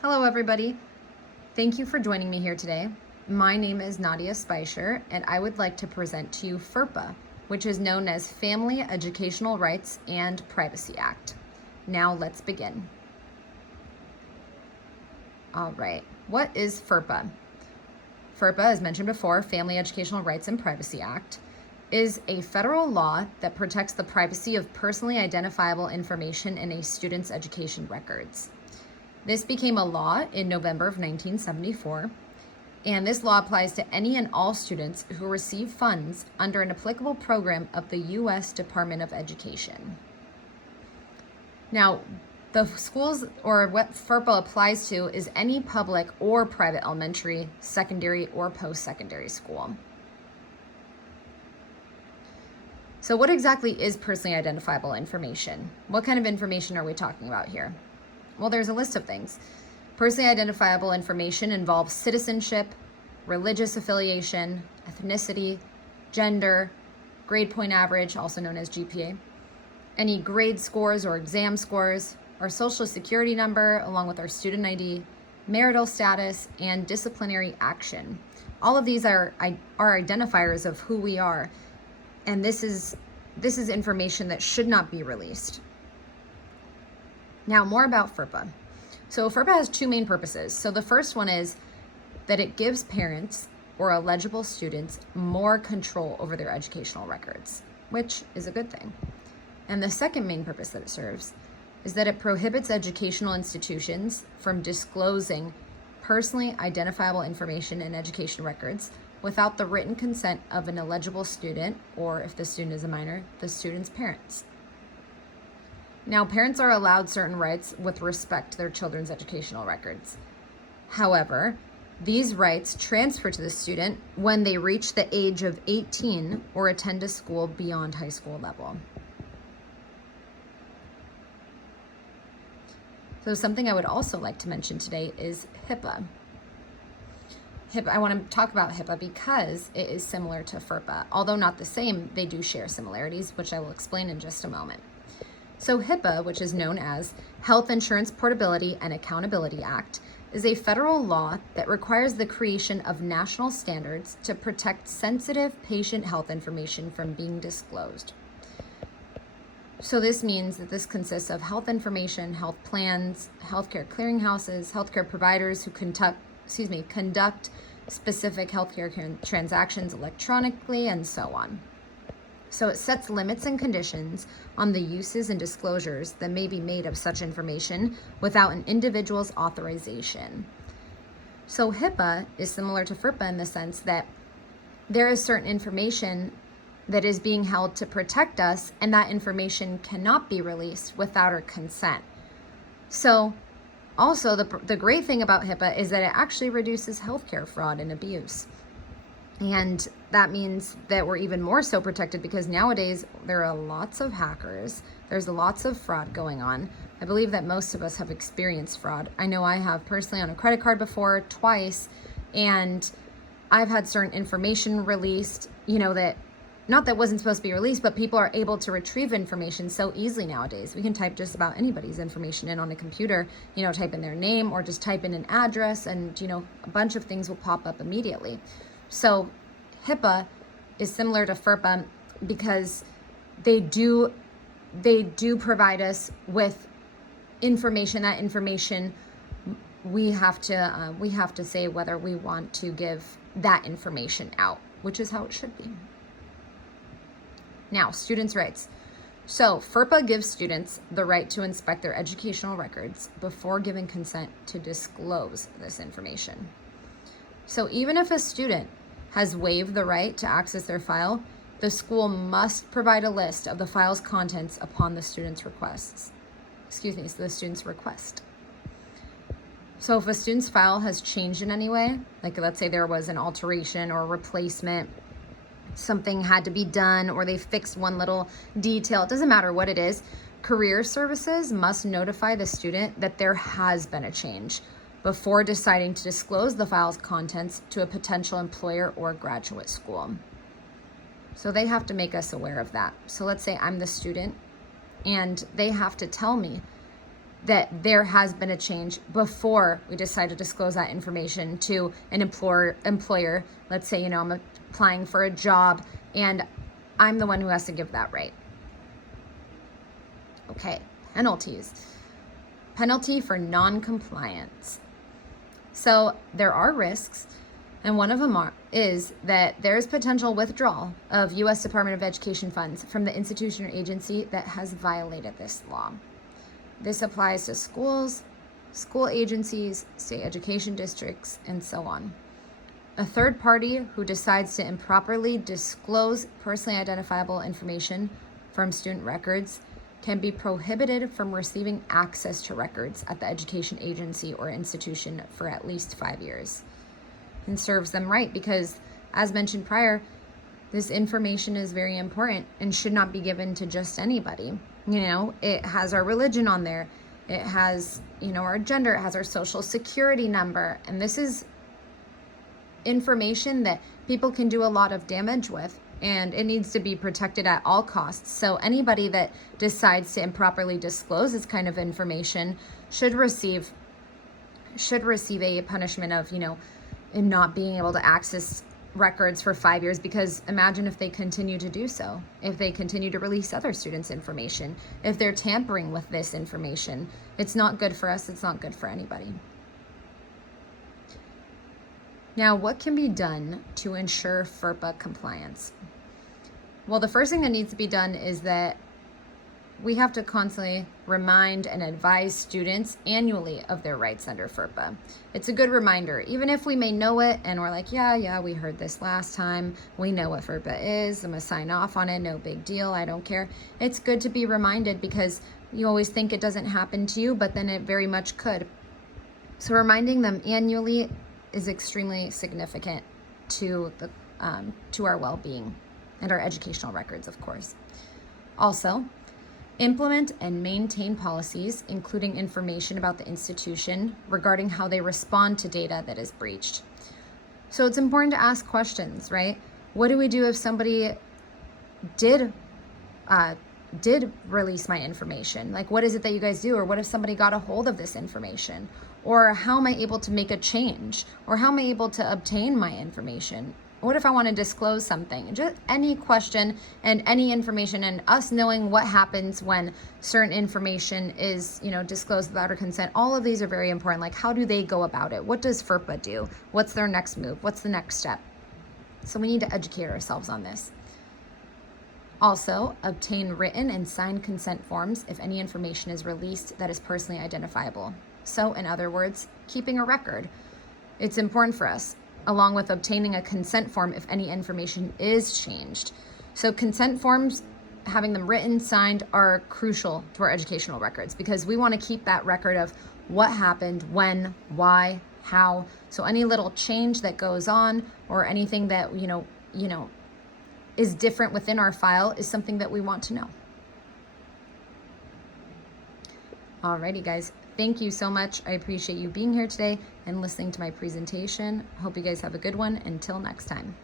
Hello, everybody. Thank you for joining me here today. My name is Nadia Speicher, and I would like to present to you Ferpa, which is known as Family Educational Rights and Privacy Act. Now let's begin. All right, what is Ferpa? Ferpa, as mentioned before, Family Educational Rights and Privacy Act, is a federal law that protects the privacy of personally identifiable information in a student's education records. This became a law in November of 1974, and this law applies to any and all students who receive funds under an applicable program of the U.S. Department of Education. Now, the schools, or what FERPA applies to, is any public or private elementary, secondary, or post-secondary school. So what exactly is personally identifiable information? What kind of information are we talking about here? Well, there's a list of things. Personally identifiable information involves citizenship, religious affiliation, ethnicity, gender, grade point average, also known as GPA, any grade scores or exam scores, our social security number, along with our student ID, marital status, and disciplinary action. All of these are identifiers of who we are, and this is information that should not be released. Now, more about FERPA. So FERPA has two main purposes. So the first one is that it gives parents or eligible students more control over their educational records, which is a good thing. And the second main purpose that it serves is that it prohibits educational institutions from disclosing personally identifiable information in education records without the written consent of an eligible student, or if the student is a minor, the student's parents. Now, parents are allowed certain rights with respect to their children's educational records. However, these rights transfer to the student when they reach the age of 18 or attend a school beyond high school level. So something I would also like to mention today is HIPAA. I want to talk about HIPAA because it is similar to FERPA. Although not the same, they do share similarities, which I will explain in just a moment. So HIPAA, which is known as Health Insurance Portability and Accountability Act, is a federal law that requires the creation of national standards to protect sensitive patient health information from being disclosed. So this means that this consists of health information, health plans, healthcare clearinghouses, healthcare providers who conduct specific healthcare transactions electronically, and so on. So it sets limits and conditions on the uses and disclosures that may be made of such information without an individual's authorization. So HIPAA is similar to FERPA in the sense that there is certain information that is being held to protect us, and that information cannot be released without our consent. So also, the great thing about HIPAA is that it actually reduces healthcare fraud and abuse. And that means that we're even more so protected because nowadays there are lots of hackers. There's lots of fraud going on. I believe that most of us have experienced fraud. I know I have personally on a credit card before, twice, and I've had certain information released, that not that wasn't supposed to be released, but people are able to retrieve information so easily nowadays. We can type just about anybody's information in on a computer, type in their name or just type in an address, and, a bunch of things will pop up immediately. So HIPAA is similar to FERPA because they do provide us with information. That information we have to say whether we want to give that information out, which is how it should be. Now, students' rights. So FERPA gives students the right to inspect their educational records before giving consent to disclose this information. So even if a student has waived the right to access their file, the school must provide a list of the file's contents upon the student's request. So if a student's file has changed in any way, like let's say there was an alteration or a replacement, something had to be done, or they fixed one little detail, it doesn't matter what it is, career services must notify the student that there has been a change before deciding to disclose the file's contents to a potential employer or graduate school. So they have to make us aware of that. So let's say I'm the student and they have to tell me that there has been a change before we decide to disclose that information to an employer. Let's say, I'm applying for a job and I'm the one who has to give that right. Okay, penalties. Penalty for non-compliance. So there are risks, and one of them is that there is potential withdrawal of U.S. Department of Education funds from the institution or agency that has violated this law. This applies to schools, school agencies, state education districts, and so on. A third party who decides to improperly disclose personally identifiable information from student records can be prohibited from receiving access to records at the education agency or institution for at least 5 years. And serves them right because, as mentioned prior, this information is very important and should not be given to just anybody. It has our religion on there. It has, our gender. It has our social security number. And this is information that people can do a lot of damage with, and it needs to be protected at all costs. So anybody that decides to improperly disclose this kind of information should receive a punishment of, in not being able to access records for 5 years, because imagine if they continue to do so, if they continue to release other students' information, if they're tampering with this information. It's not good for us. It's not good for anybody. Now, what can be done to ensure FERPA compliance? Well, the first thing that needs to be done is that we have to constantly remind and advise students annually of their rights under FERPA. It's a good reminder, even if we may know it and we're like, yeah, we heard this last time. We know what FERPA is. I'm gonna sign off on it. No big deal. I don't care. It's good to be reminded because you always think it doesn't happen to you, but then it very much could. So reminding them annually is extremely significant to our well-being and our educational records, of course. Also, implement and maintain policies, including information about the institution regarding how they respond to data that is breached. So it's important to ask questions, right? What do we do if somebody did release my information? Like, what is it that you guys do? Or what if somebody got a hold of this information? Or how am I able to make a change? Or how am I able to obtain my information? What if I want to disclose something? Just any question and any information, and us knowing what happens when certain information is, disclosed without our consent. All of these are very important. Like, how do they go about it? What does FERPA do? What's their next move? What's the next step? So we need to educate ourselves on this. Also, obtain written and signed consent forms if any information is released that is personally identifiable. So, in other words, keeping a record. It's important for us, along with obtaining a consent form if any information is changed. So consent forms, having them written, signed, are crucial to our educational records because we want to keep that record of what happened, when, why, how. So any little change that goes on or anything that, is different within our file is something that we want to know. Alrighty, guys. Thank you so much. I appreciate you being here today and listening to my presentation. Hope you guys have a good one. Until next time.